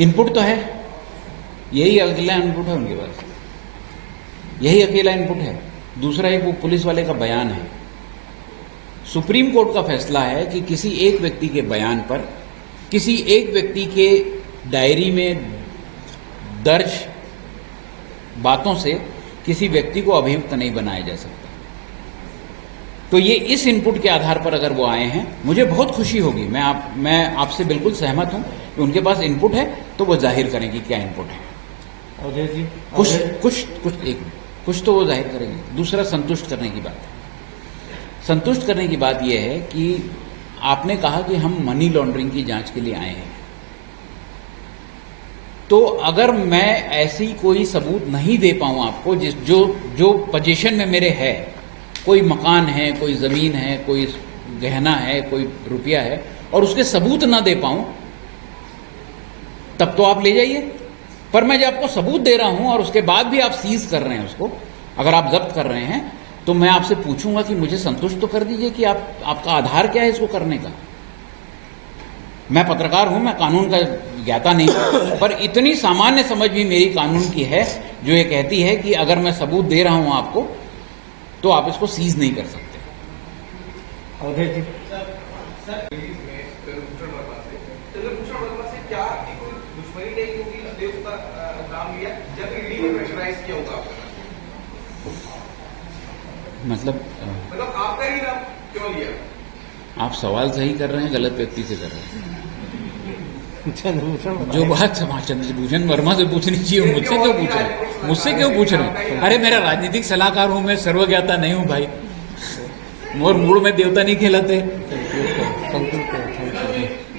Input तो है, यही अकेला इनपुट है उनके पास, यही अकेला इनपुट है। दूसरा एक वो पुलिस वाले का बयान है। सुप्रीम कोर्ट का फैसला है कि किसी एक व्यक्ति के बयान पर, किसी एक व्यक्ति के डायरी में दर्ज बातों से किसी व्यक्ति को अभियुक्त नहीं बनाया जा सकता। तो ये इस इनपुट के आधार पर अगर वो आए हैं, मुझे बहुत खुशी होगी। मैं आपसे बिल्कुल सहमत हूं कि उनके पास इनपुट है तो वो जाहिर करें कि क्या इनपुट है। अजय जी, कुछ तो वो जाहिर करेंगे। दूसरा, संतुष्ट करने की बात है। संतुष्ट करने की बात यह है कि आपने कहा कि हम मनी लॉन्ड्रिंग की जांच के लिए आए हैं, तो अगर मैं ऐसी कोई सबूत नहीं दे पाऊं आपको जो पोजीशन में मेरे है, कोई मकान है, कोई जमीन है, कोई गहना है, कोई रुपया है, और उसके सबूत ना दे पाऊं, तब तो आप ले जाइए। पर मैं जब आपको सबूत दे रहा हूं और उसके बाद भी आप सीज कर रहे हैं उसको, अगर आप जब्त कर रहे हैं, तो मैं आपसे पूछूंगा कि मुझे संतुष्ट तो कर दीजिए कि आपका आधार क्या है इसको करने का। मैं पत्रकार हूं, मैं कानून का ज्ञाता नहीं, पर इतनी सामान्य समझ भी मेरी कानून की है जो ये कहती है कि अगर मैं सबूत दे रहा हूं आपको, तो आप इसको सीज नहीं कर सकते। अजय जी, मतलब आपका ही नाम क्यों लिया? आप सवाल सही कर रहे हैं, गलत व्यक्ति से कर रहे हैं। चंद्रभूषण जो बात चंद्रभूषण वर्मा से पूछनी चाहिए, मुझसे क्यों पूछ रहे हैं? मुझसे क्यों पूछ रहे हैं? अरे मेरा राजनीतिक सलाहकार हूं मैं, सर्वज्ञाता नहीं हूं भाई। मोर मूड में देवता नहीं खेलते।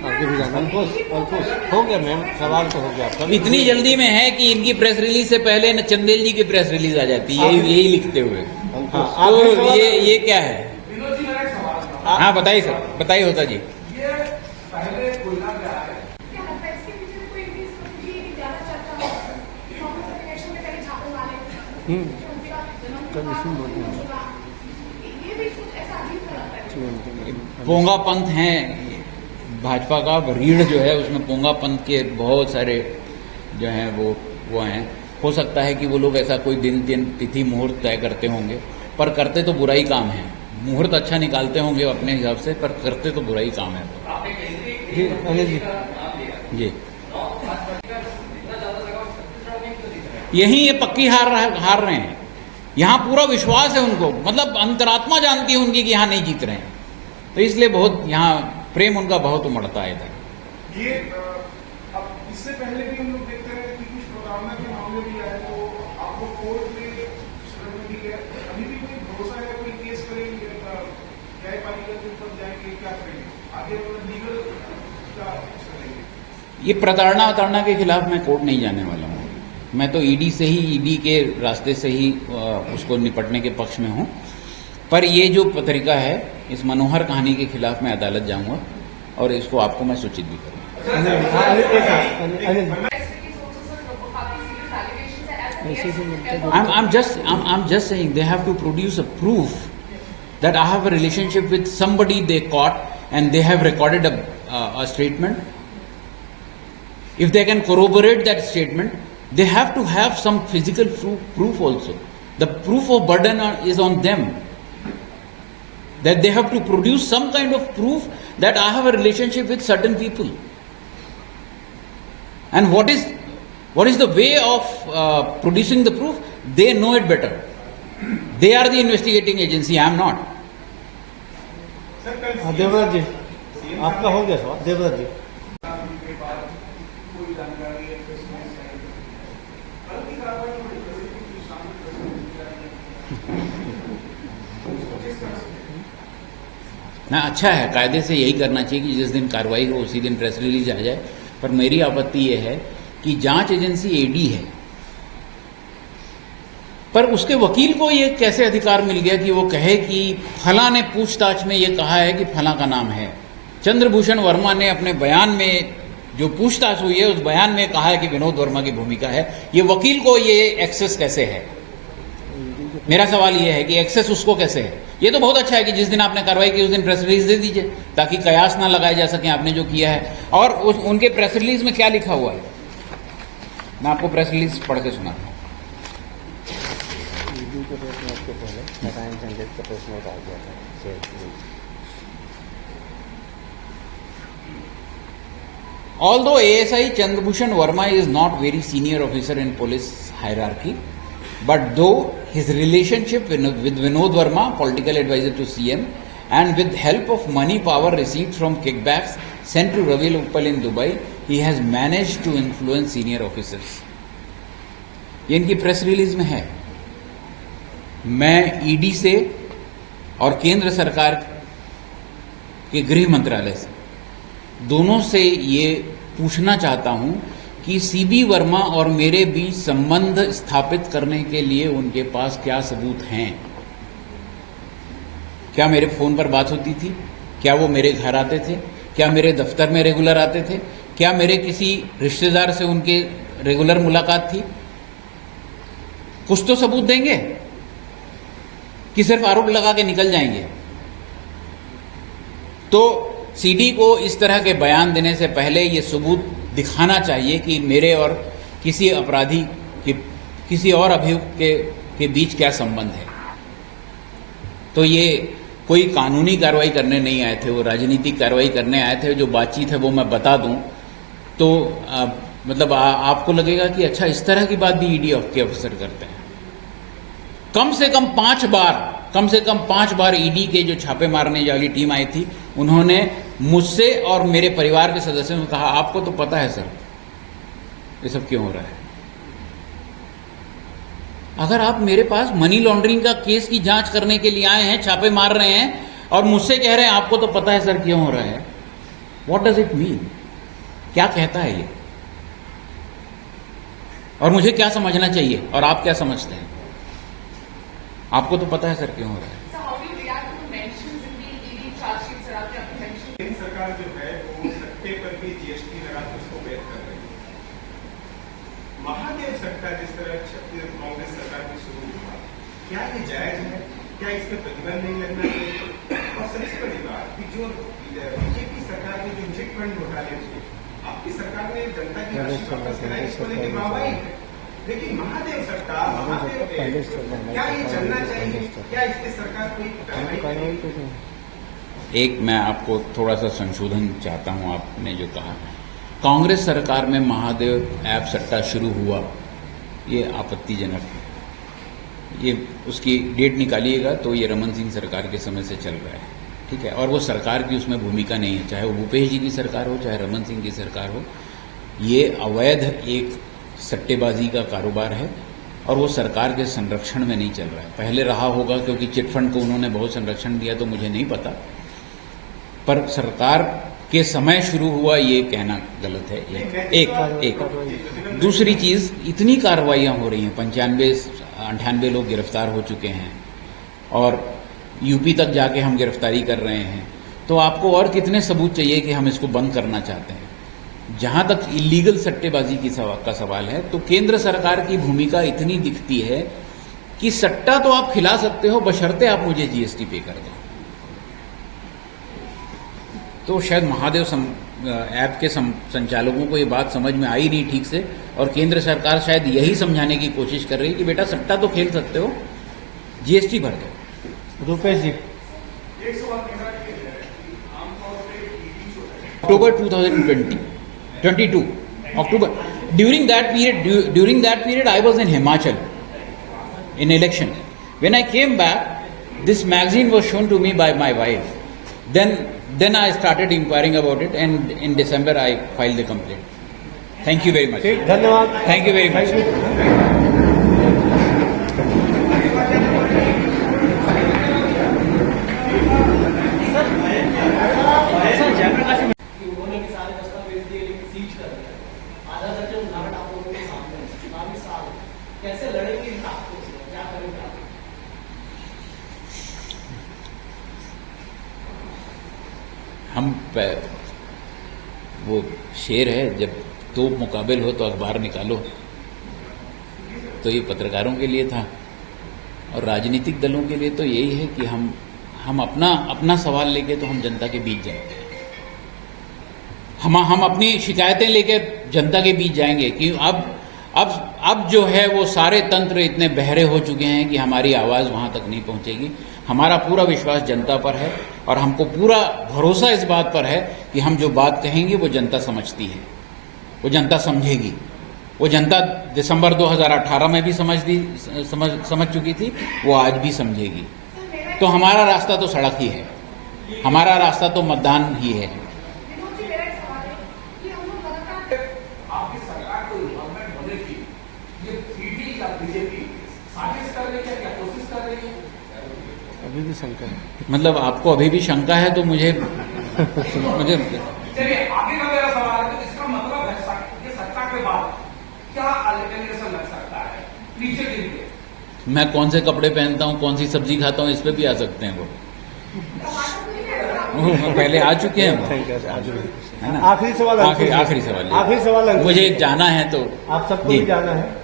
आगे भी जाना हो गया मैम, सवाल तो हो गया आपका। इतनी जल्दी में है कि इनकी प्रेस रिलीज से पहले न चंदेल जी की प्रेस रिलीज आ जाती है, यही लिखते हुए। तो ये क्या है? हाँ बताइए सर, बताइए होता जी। पोंगा पंथ है भाजपा का, रीढ़ जो है उसमें पोंगा पंथ के बहुत सारे जो हैं वो हैं। हो सकता है कि वो लोग ऐसा कोई दिन तिथि मुहूर्त तय करते होंगे, पर करते तो बुरा ही काम है। मुहूर्त अच्छा निकालते होंगे अपने हिसाब से, पर करते तो बुरा ही काम है। जी अनिल जी, जी यही ये पक्की हार रहे हैं। यहाँ पूरा विश्वास है उनको, मतलब अंतरात्मा जानती है उनकी कि यहाँ नहीं जीत रहे हैं, तो इसलिए बहुत यहाँ प्रेम उनका बहुत उमड़ता है इधर। ये अब इससे पहले भी हम लोग देखते हैं कि कुछ प्रताड़ना के मामले भी आए, तो आपको कोर्ट में शरण दी है, अभी भी कोई भरोसा है कोई केस करेंगे, न्यायपालिका के ऊपर जाएंगे, क्या करेंगे आगे, लीगल क्या करेंगे? ये प्रताड़ना के खिलाफ मैं कोर्ट नहीं जाने वाला हूँ। मैं तो ईडी के रास्ते से ही उसको निपटने के पक्ष में हूँ। पर ये जो पत्रिका है, इस मनोहर कहानी के खिलाफ मैं अदालत जाऊंगा और इसको आपको मैं सूचित भी करूंगा। I'm just saying they have to produce a proof that I have a relationship with somebody they caught and they have recorded a statement. If they can corroborate that statement, they have to have some physical proof also. The proof of burden is on them. That they have to produce some kind of proof that I have a relationship with certain people. And what is the way of producing the proof? They know it better. They are the investigating agency, I am not. Devvrat जी, आपका हो गया सवाल। देवव्रत जी, ना अच्छा है, कायदे से यही करना चाहिए कि जिस दिन कार्रवाई हो उसी दिन प्रेस रिलीज आ जाए। पर मेरी आपत्ति यह है कि जांच एजेंसी ईडी है, पर उसके वकील को ये कैसे अधिकार मिल गया कि वो कहे कि फला ने पूछताछ में ये कहा है कि फला का नाम है। चंद्रभूषण वर्मा ने अपने बयान में जो पूछताछ हुई है उस बयान में कहा है कि विनोद वर्मा की भूमिका है। ये वकील को ये एक्सेस कैसे है? मेरा सवाल ये है कि एक्सेस उसको कैसे है? ये तो बहुत अच्छा है कि जिस दिन आपने कार्रवाई की उस दिन प्रेस रिलीज दे दीजिए ताकि कयास ना लगाए जा सके आपने जो किया है। और उनके प्रेस रिलीज में क्या लिखा हुआ है? मैं आपको प्रेस रिलीज पढ़ के सुनाता हूँ। ईडी के प्रेस नोट के पहले रसायन संकेत का प्रेस नोट आ गया था share. Although ASI Chandrabhushan Verma is not very senior officer in police hierarchy, but though his relationship with Vinod Verma, political advisor to CM, and with help of money power received from kickbacks sent to Ravi Uppal in Dubai, he has managed to influence senior officers. ये इनकी press release में है। मैं ED से और केंद्र सरकार के गृह मंत्रालय से दोनों से ये पूछना चाहता हूं कि सीबी वर्मा और मेरे बीच संबंध स्थापित करने के लिए उनके पास क्या सबूत हैं। क्या मेरे फोन पर बात होती थी? क्या वो मेरे घर आते थे? क्या मेरे दफ्तर में रेगुलर आते थे? क्या मेरे किसी रिश्तेदार से उनके रेगुलर मुलाकात थी? कुछ तो सबूत देंगे कि सिर्फ आरोप लगा के निकल जाएंगे। तो सीडी को इस तरह के बयान देने से पहले ये सबूत दिखाना चाहिए कि मेरे और किसी अपराधी के किसी और अभियुक्त के बीच क्या संबंध है। तो ये कोई कानूनी कार्रवाई करने नहीं आए थे, वो राजनीतिक कार्रवाई करने आए थे। जो बातचीत है वो मैं बता दूं तो मतलब आपको लगेगा कि अच्छा इस तरह की बात भी ईडी के ऑफिसर करते हैं। कम से कम पांच बार ईडी के जो छापे मारने वाली टीम आई थी, उन्होंने मुझसे और मेरे परिवार के सदस्यों से कहा आपको तो पता है सर ये सब क्यों हो रहा है। अगर आप मेरे पास मनी लॉन्ड्रिंग का केस की जांच करने के लिए आए हैं, छापे मार रहे हैं और मुझसे कह रहे हैं आपको तो पता है सर क्यों हो रहा है, व्हाट डज इट मीन? क्या कहता है ये? और मुझे क्या समझना चाहिए और आप क्या समझते हैं? आपको तो पता है सर क्यों हो रहा है। केंद्र सरकार जो है वो सट्टे पर भी जीएसटी लगा के उसको बैन कर रही है। महादेव सट्टा जिस तरह छत्तीसगढ़ कांग्रेस सरकार में शुरू हुआ, क्या ये जायज है? क्या इसमें प्रतिबंध नहीं लगना चाहिए? और सबसे बड़ी बात कि जो बीजेपी सरकार ने जो चिट फंड घोटाले थे, आपकी सरकार ने जनता की राशि वापस कराई, इसको लेकर वाहवाही है। लेकिन महादेव सट्टा, क्या ये चलना चाहिए? क्या इसकी सरकार कोई कार्रवाई करेगी? एक मैं आपको थोड़ा सा संशोधन चाहता हूं। आपने जो कहा कांग्रेस सरकार में महादेव ऐप सट्टा शुरू हुआ, ये आपत्तिजनक है। ये उसकी डेट निकालिएगा तो ये रमन सिंह सरकार के समय से चल रहा है, ठीक है। और वो सरकार की उसमें भूमिका नहीं है, चाहे वो भूपेश जी की सरकार हो चाहे रमन सिंह की सरकार हो। ये अवैध एक सट्टेबाजी का कारोबार है और वो सरकार के संरक्षण में नहीं चल रहा है। पहले रहा होगा क्योंकि चिटफंड को उन्होंने बहुत संरक्षण दिया, तो मुझे नहीं पता, पर सरकार के समय शुरू हुआ ये कहना गलत है। एक दूसरी चीज, इतनी कार्रवाइयां हो रही हैं, 95-98 लोग गिरफ्तार हो चुके हैं और यूपी तक जाके हम गिरफ्तारी कर रहे हैं। तो आपको और कितने सबूत चाहिए कि हम इसको बंद करना चाहते हैं? जहां तक इलीगल सट्टेबाजी का सवाल है, तो केंद्र सरकार की भूमिका इतनी दिखती है कि सट्टा तो आप खिला सकते हो बशर्ते आप मुझे जीएसटी पे कर दो। तो शायद महादेव ऐप के संचालकों को ये बात समझ में आई नहीं ठीक से, और केंद्र सरकार शायद यही समझाने की कोशिश कर रही है कि बेटा सट्टा तो खेल सकते हो, जीएसटी भर दो। रुपेश जी, October 2022, October. During that period, I was in Himachal in election. When I came back, this magazine was shown to me by my wife. Then I started inquiring about it, and in December I filed the complaint. Thank you very much. धन्यवाद। Thank you very much. उन्होंने भी सारे दस्तावेज दिए लेकिन seize कर दिया। आधा दर्जन उदाहरण आप लोगों के सामने है। चुनावी साल कैसे लड़ेंगे इन ताकतों से, क्या करेंगे आप? वो शेर है, जब दो मुकाबिल हो तो अखबार निकालो। तो ये पत्रकारों के लिए था और राजनीतिक दलों के लिए तो यही है कि हम अपना सवाल लेके तो हम जनता के बीच जाएंगे। हम अपनी शिकायतें लेकर जनता के बीच जाएंगे कि अब अब जो है वो सारे तंत्र इतने बहरे हो चुके हैं कि हमारी आवाज़ वहां तक नहीं पहुंचेगी। हमारा पूरा विश्वास जनता पर है और हमको पूरा भरोसा इस बात पर है कि हम जो बात कहेंगे वो जनता समझती है, वो जनता समझेगी। वो जनता दिसंबर 2018 में भी समझ चुकी थी, वो आज भी समझेगी। तो हमारा रास्ता तो सड़क ही है, हमारा रास्ता तो मतदान ही है। आपकी सरकार को इन्वॉल्वमेंट होने की ये पीडी या बीजेपी साजिश कर रही है क्या कोशिश कर रही है? अभी भी शंका है। मतलब आपको अभी भी शंका है तो मुझे चलिए आगे का मेरा सवाल है, तो इसका मतलब है ये सत्ता के बाद क्या अल्टरनेटिव लग सकता है पीछे के लिए? मैं कौन से कपड़े पहनता हूँ, कौन सी सब्जी खाता हूँ, इस पे भी आ सकते हैं वो पहले आ चुके हैं वो। Thank you. है ना? आखिरी सवाल अंकुश। आखिरी सवाल आखिरी सवाल अंकुश। मुझे जाना है तो आप सबको जी। भी जाना है।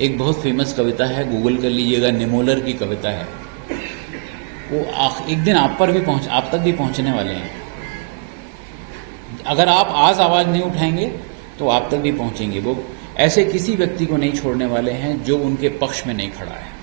एक बहुत फेमस कविता है, गूगल कर लीजिएगा, निमोलर की कविता है। वो एक दिन आप तक भी पहुंचने वाले हैं। अगर आप आज आवाज नहीं उठाएंगे तो आप तक भी पहुंचेंगे। वो ऐसे किसी व्यक्ति को नहीं छोड़ने वाले हैं जो उनके पक्ष में नहीं खड़ा है।